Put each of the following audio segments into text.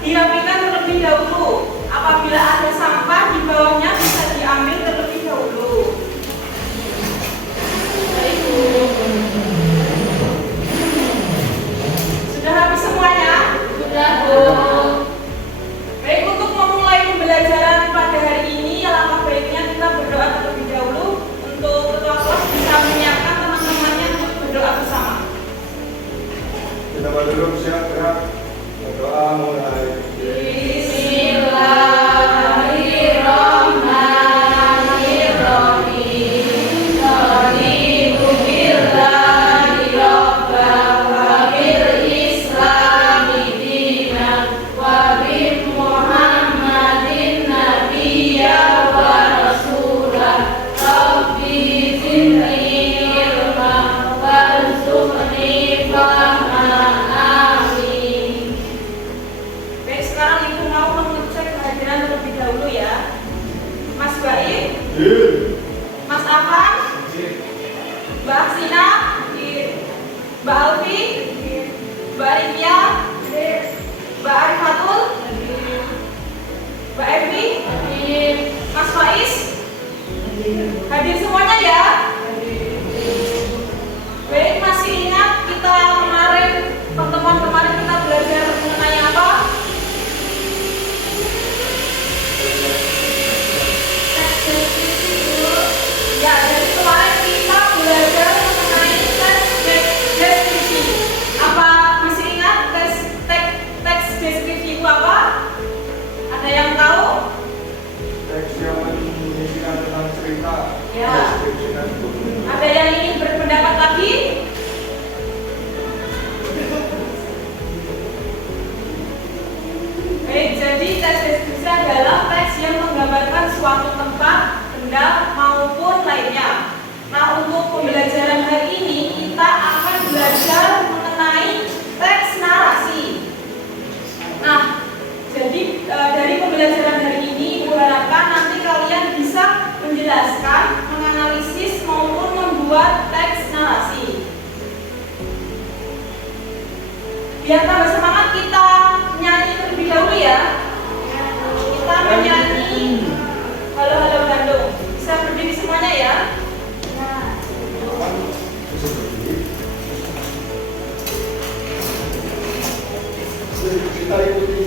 dirapikan terlebih dahulu. Apabila ada sampah di bawahnya bisa diambil terlebih dahulu. Sudah habis semuanya? Sudah, Bu. Baik, untuk memulai pembelajaran pada hari ini, alangkah baiknya kita berdoa terlebih dahulu untuk ketua kelas bisa menyiapkan teman-temannya untuk berdoa bersama. Kita berduduk siap gerak berdoa mulai. Mas Afan, Mbak Sina, Mbak Alfi, Mbak Rivia, Mbak Arifatul, Mbak Evi, Mas Faiz, hadir semuanya ya. Baik, masih ingat kita kemarin, pertemuan kemarin kita belajar mengenai apa? Ya, jadi kemarin kita belajar mengenai teks deskripsi. Apa masih ingat teks deskripsi itu apa? Ada yang tahu? Teks yang mengisikan tentang cerita. Ya. Deskripsi dan buku. Ada yang ingin berpendapat lagi? Baik, jadi teks deskripsi adalah teks yang menggambarkan suatu tempat, benda maupun lainnya. Nah, untuk pembelajaran hari ini kita akan belajar mengenai teks narasi. Nah, jadi dari pembelajaran hari ini Ibu harapkan nanti kalian bisa menjelaskan, menganalisis maupun membuat teks narasi. Biar tambah semangat kita nyanyi terlebih dahulu ya. Kita menyanyi Halo Halo Bandung. Bisa berdiri semuanya ya. Kita ikuti.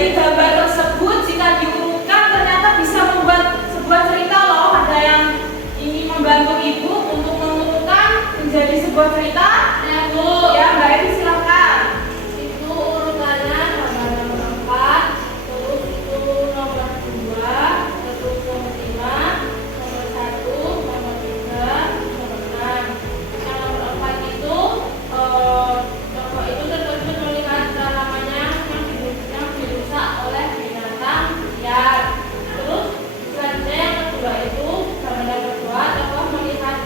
dari gambar tersebut jika diurutkan ternyata bisa membuat sebuah cerita loh. Ada yang ingin membantu ibu untuk mengurutkan menjadi sebuah cerita? Ya, Bu. Ya, Mbak Evi silakan. Itu urutannya nomor 4, terus itu nomor 2, terus nomor 5, nomor 1, nomor 3, nomor 6. Yang nomor 4 itu toko itu terkejut melihat halamannya yang dirusak oleh binatang liar. Terus selanjutnya yang kedua itu gambar yang kedua, toko melihat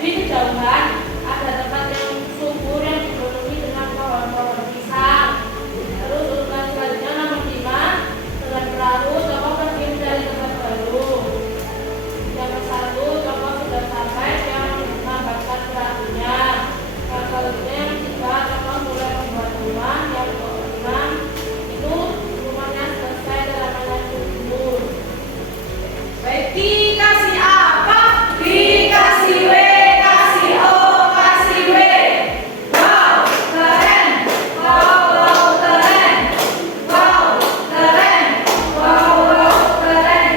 di kejauhan ada tempat yang subur yang dipenuhi dengan pohon-pohon pisang. Terus urutan selanjutnya nomor 5, dengan perahu toko pergi dari tempat baru. Nomor 1, toko sudah sampai yang menambahkan perahunya. Yang selanjutnya yang 3, toko mulai membuat rumah. Yang ke-6 itu rumahnya selesai dalam hanya subur. Baik, dikasih apa? Dikasih W, kasih O, kasih W. Wow, keren. Wow, wow, keren. Wow, keren. Wow, wow, keren.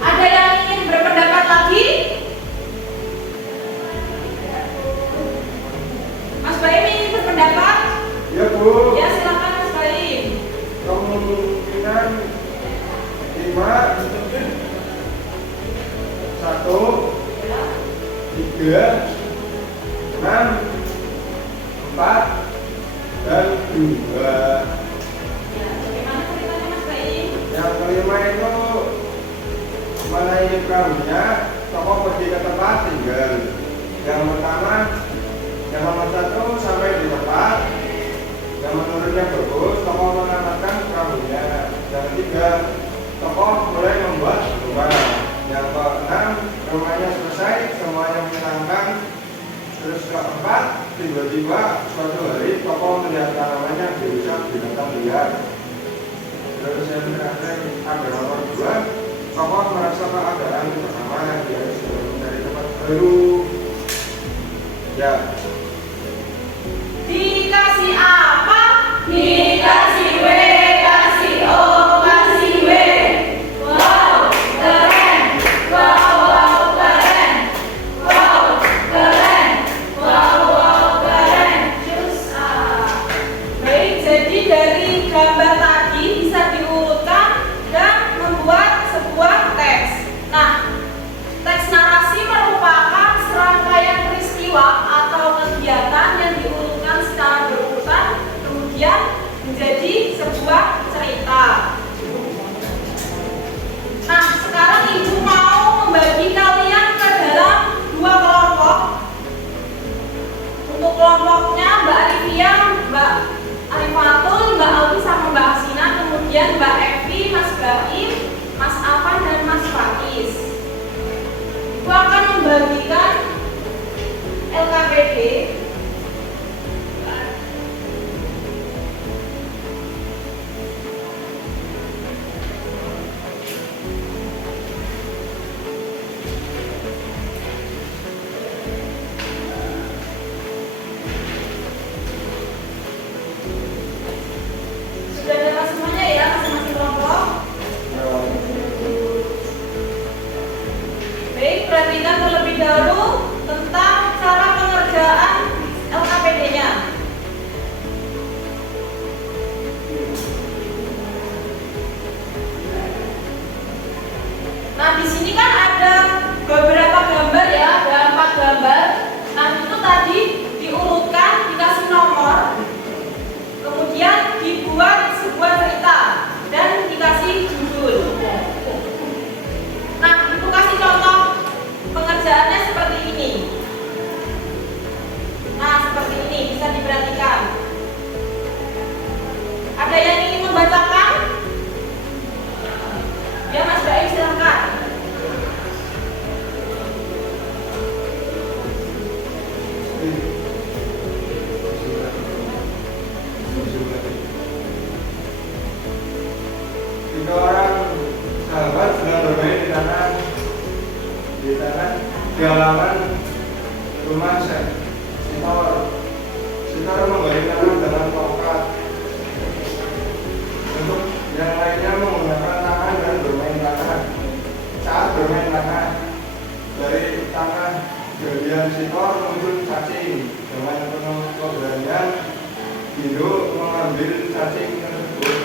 Ada yang ingin berpendapat lagi? Mas Baim ingin berpendapat? Ya Bu, Ya, silakan Mas Baim. kemungkinan 5, 1, 3, 6, 4, dan 2. Ya, bagaimana ceritanya Mas Baim? Yang kelima itu menaiki perahunya, toko pergi ke tempat tinggal. Yang pertama, yang nomor 1 sampai di tempat yang menurutnya bagus, toko mengamankan perahunya. Yang ketiga, toko mulai membuat rumah. Yang ke-6, rumahnya selesai, semuanya menyenangkan. Terus ke-4, tiba-tiba suatu hari toko melihat tanamannya dirusak binatang liar. Terus yang terakhir ada nomor 2, toko merasa keadaan tidak aman, dia sudah mencari tempat baru. Ya, Dikasih apa? Dikasih W, kasih O, kasih W. Wow, keren. Wow, wow, keren. Wow, keren. Wow, wow, keren. Baik, jadi dari gambar tadi bisa diurutkan dan membuat sebuah teks. Nah, teks narasi merupakan serangkaian peristiwa atau kegiatan yang diurutkan secara berurutan kemudian menjadi sebuah cerita. Nah, sekarang ibu mau membagi kalian ke dalam 2 kelompok. Untuk kelompoknya Mbak Arifia, Mbak Arifatul, Mbak Alwi sama Mbak Asina, kemudian Mbak Evi, Mas Baim, Mas Afan dan Mas Faiz. Ibu akan membagikan LKPD sudah dapat semuanya ya, masing-masing kelompok. Baik, perhatikan terlebih dahulu tentang cara pengerjaan LKPD-nya. Nah, di sini kan ada beberapa gambar ya, ada 4 gambar. Nah, itu tadi diurutkan, dikasih nomor, kemudian dibuat sebuah cerita dan dikasih judul. Nah, itu kasih contoh pengerjaannya seperti ini. Nah, seperti ini bisa diperhatikan. Ada yang ingin membacakan? Ya, Mas Baim silakan. Tiga orang sahabat sedang bermain di tanah di halaman rumah Sitor. Sitor menggali tanah dengan tongkat. dan sikor muncul cacing. Dengan pengobatannya induk mengambil cacing tersebut.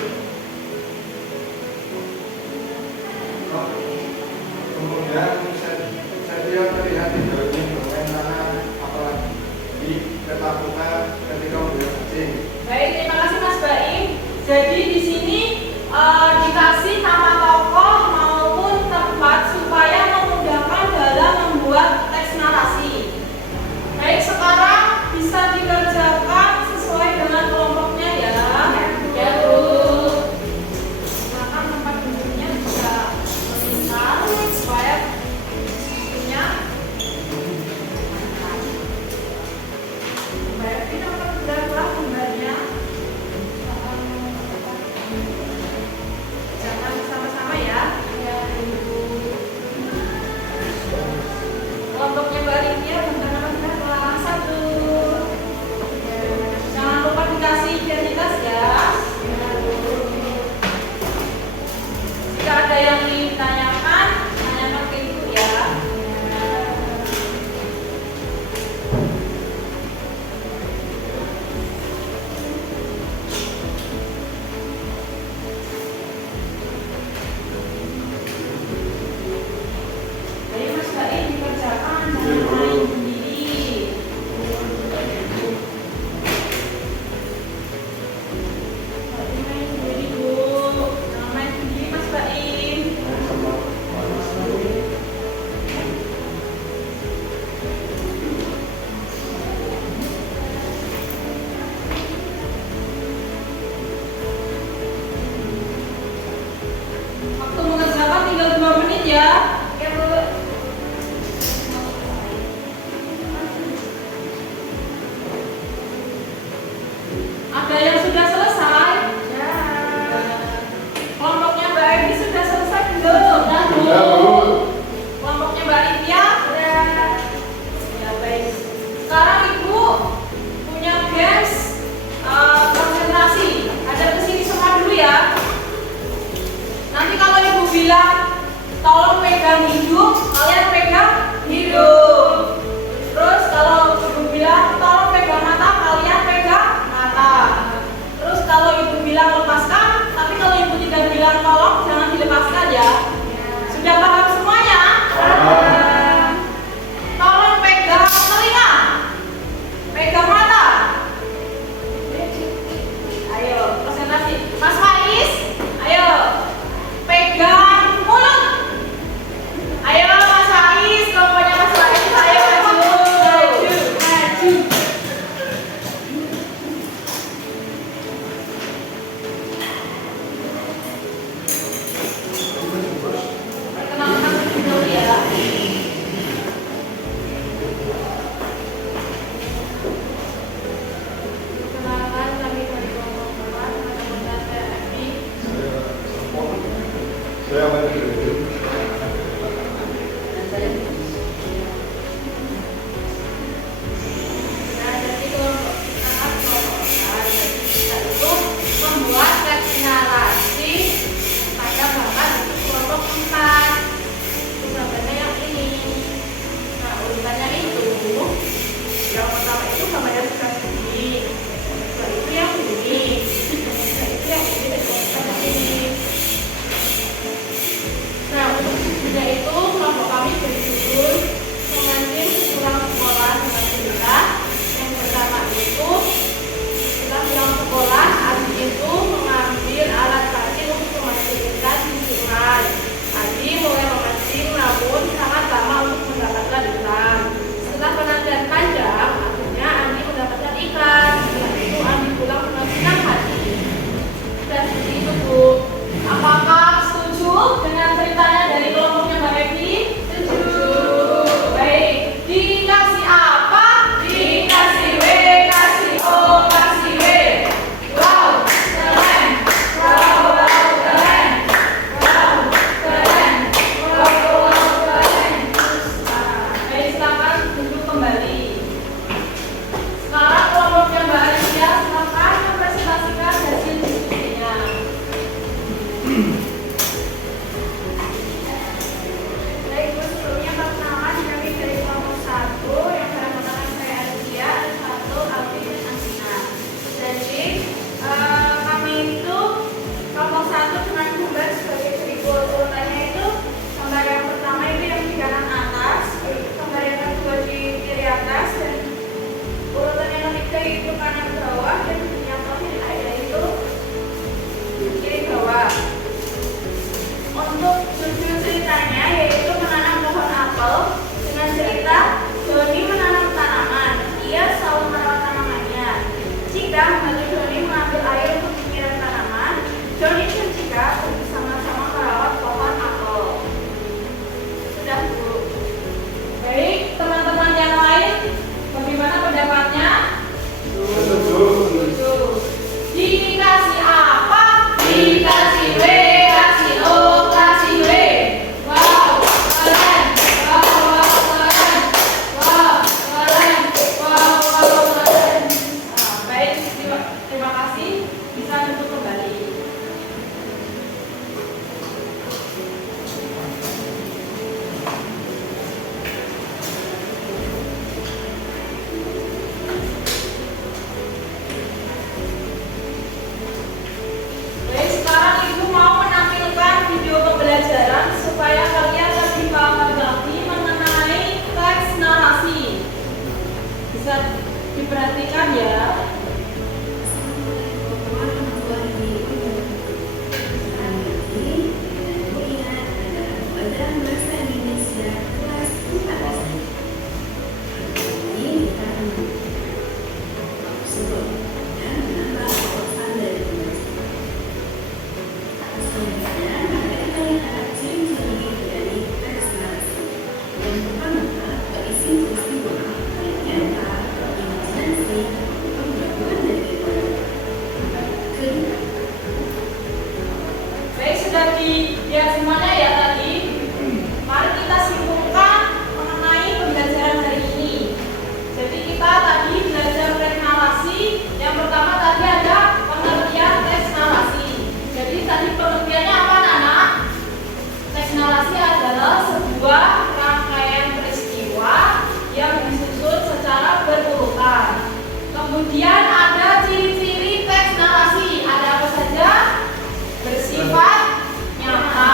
Kemudian Setio terlihat tidak ingin bermain tanah apalagi ketakutan ketika melihat cacing. Baik, terima kasih Mas Baim. Jadi di sini dikasih nama tokoh maupun tempat supaya memudahkan dalam membuat teks narasi. Baik, sekarang bisa dikerjakan sesuai dengan kelompoknya ya. Ya, Bu. Silakan tempat duduknya bisa meminta supaya punya. Baik, kita akan berapa gambarnya? Jangan sama-sama ya. Ya, Ibu. Kelompoknya Mbak Lydia bentar berapa? 1. Jangan lupa dikasih identitas ya. Jika ada yang ditanyakan, tanyakan ke ibu ya. Jadi Mas Baim dikerjakan, jangan main sendiri. Baim main sendiri Bu, jangan main sendiri Mas Baim. Waktu mengerjakan tinggal 2 menit ya. Ya, Bu. Ada yang sudah selesai? Ya. Kelompoknya Mbak Edi sudah selesai belum? Ya, Bu. Kelompoknya Mbak Lydia? Sudah. Ya baik. Sekarang Ibu punya games konsentrasi. Ada kesini semua dulu ya. Nanti kalau Ibu bilang tolong pegang hidung, kalian pegang hidung. Terus kalau Ibu bilang tolong pegang mata, kalian pegang mata. Terus kalau Ibu bilang lepaskan, tapi kalau Ibu tidak bilang tolong, jangan dilepaskan ya. Sudah paham semuanya? Tolong pegang telinga, pegang mata. Ayo, presentasi. Mas Faiz, ayo pegang mulut. Ayo Mas Faiz, kelompoknya Mas Faiz, ayo maju, maju, maju. Perkenalkan dulu ya. Perkenalkan kami dari kelompok 4, teman-teman saya Evi. Saya maju. Nah, jadi kelompok kita itu membuat teks narasi pada gambar untuk kelompok 4. Itu gambarnya yang ini. Nah, urutannya itu yang pertama itu gambarnya sudah segini. Setelah itu yang ini. Setelah itu yang ini dan yang ini. Nah, untuk bukunya itu kelompok kami berjudul Pengantin Pulang Sekolah dengan Cerita. Yang pertama itu setelah pulang sekolah, Adi itu mengambil alat pancing untuk memancing ikan di sungai. Adi mulai memancing namun sangat lama untuk mendapatkan ikan. Setelah penantian panjang, akhirnya Adi mendapatkan ikan. Setelah itu Adi pulang dengan senang hati. Dan seperti itu Bu. Apakah setuju dengan ceritanya dari kelompoknya Mbak Evi? Setuju. Baik. Dikasih apa? Dikasih W, kasih O, kasih W. Wow, keren. Wow, wow, keren. Wow, keren. Wow, wow, keren. Baik, silakan duduk kembali. Sekarang kelompoknya Mbak Alia, silakan mempresentasikan hasil diskusinya. Baik Bu, sebelumnya perkenalan kami dari kelompok 1 yang ya. Baik, sudah dilihat semuanya ya tadi. Mari kita simpulkan mengenai pembelajaran hari ini. Jadi kita tadi belajar teks narasi. Yang pertama tadi ada pengertian teks narasi. Jadi tadi pengertiannya apa, anak? Teks narasi adalah sebuah rangkaian peristiwa yang disusun secara berurutan. Kemudian ada ciri-ciri teks narasi. Ada apa saja? Bersifat nyata,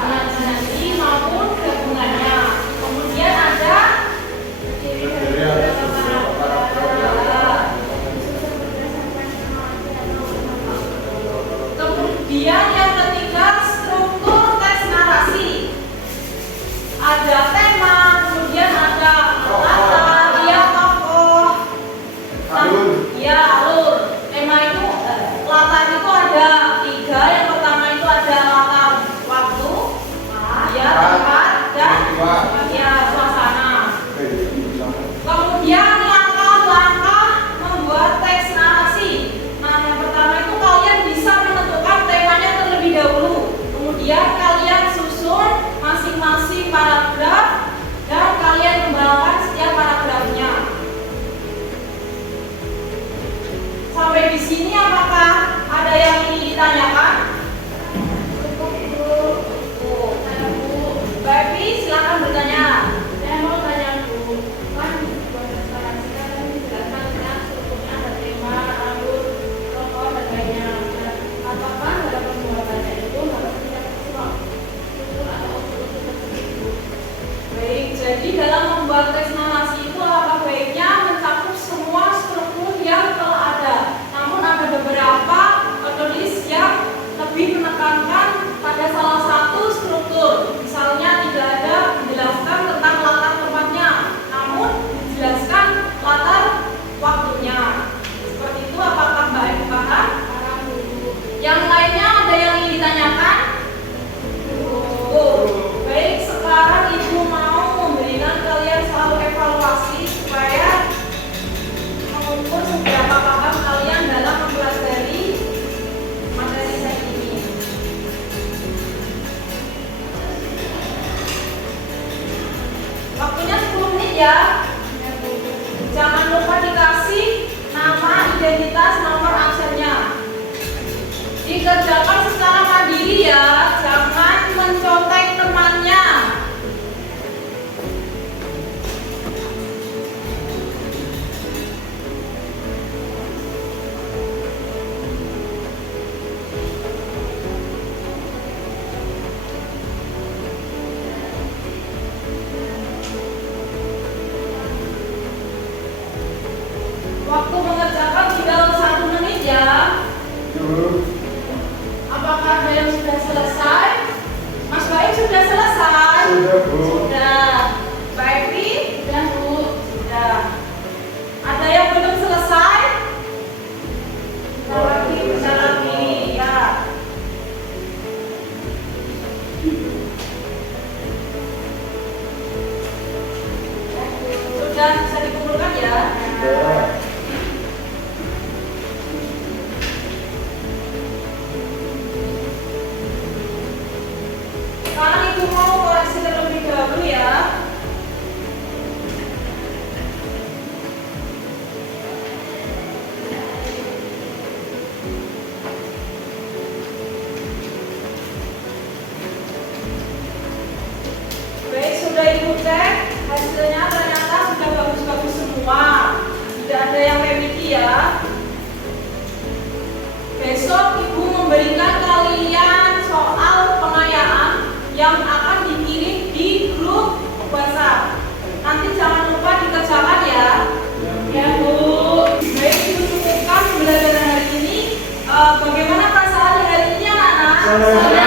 imajinasi maupun gabungannya. Kemudian ada kemudian yang ketiga, struktur teks narasi. Ada tema, kemudian ada latar, ya tokoh, ya alur. Tema itu latar itu ada tiga. Yang pertama itu ada latar waktu, ya tempat, dan ya suasana. Kemudian langkah-langkah membuat teks narasi. Nah, yang pertama itu kalian bisa menentukan temanya terlebih dahulu. Kemudian kalian susun masing-masing paragraf dan kalian kembangkan setiap paragrafnya. Sampai di sini apakah ada yang ingin ditanyakan? Baby, silakan bertanya. Saya mau tanya Bu, kan di sebuah teks narasi kan dijelaskan tentang strukturnya ada tema, alur, tokoh, dan lainnya. Nah, apakah dalam pembuatannya itu harus tidak sesuai struktur atau unsur-unsur tersebut? Baik, jadi dalam membuat teks narasi itu alangkah baiknya mencakup semua struktur yang telah ada. Namun ada beberapa penulis yang lebih menekankan pada salah satu struktur. Misalnya tidak ada menjelaskan tentang latar tempatnya, namun dijelaskan latar waktunya. Seperti itu, apakah Mbak Ibu paham? Yang lainnya ada yang ingin ditanyakan? Baik, sekarang Ibu mau memberikan kalian selalu evaluasi supaya mengukur seberapa paham kalian dalam mempelajari materi saya ini. Waktunya 10 menit ya. Jangan lupa dikasih nama, identitas, nomor absennya. Dikerjakan secara mandiri ya, jangan mencontek temannya. Waktu mengerjakan tinggal 1 menit ya. Apakah ada yang sudah selesai? Mas Baik sudah selesai? Sudah, Bu. Sudah. Baik, Ri? Sudah Bu. Sudah. Ada yang belum selesai? Bentar lagi, ya. Sudah bisa dikumpulkan ya? Sudah. Sekarang Ibu mau koreksi terlebih dahulu ya. Baik, sudah Ibu cek, hasilnya ternyata sudah bagus-bagus semua. Tidak ada yang remedi ya. Besok Ibu memberikan kalian soal pengayaan yang akan dikirim di grup Sama-sama.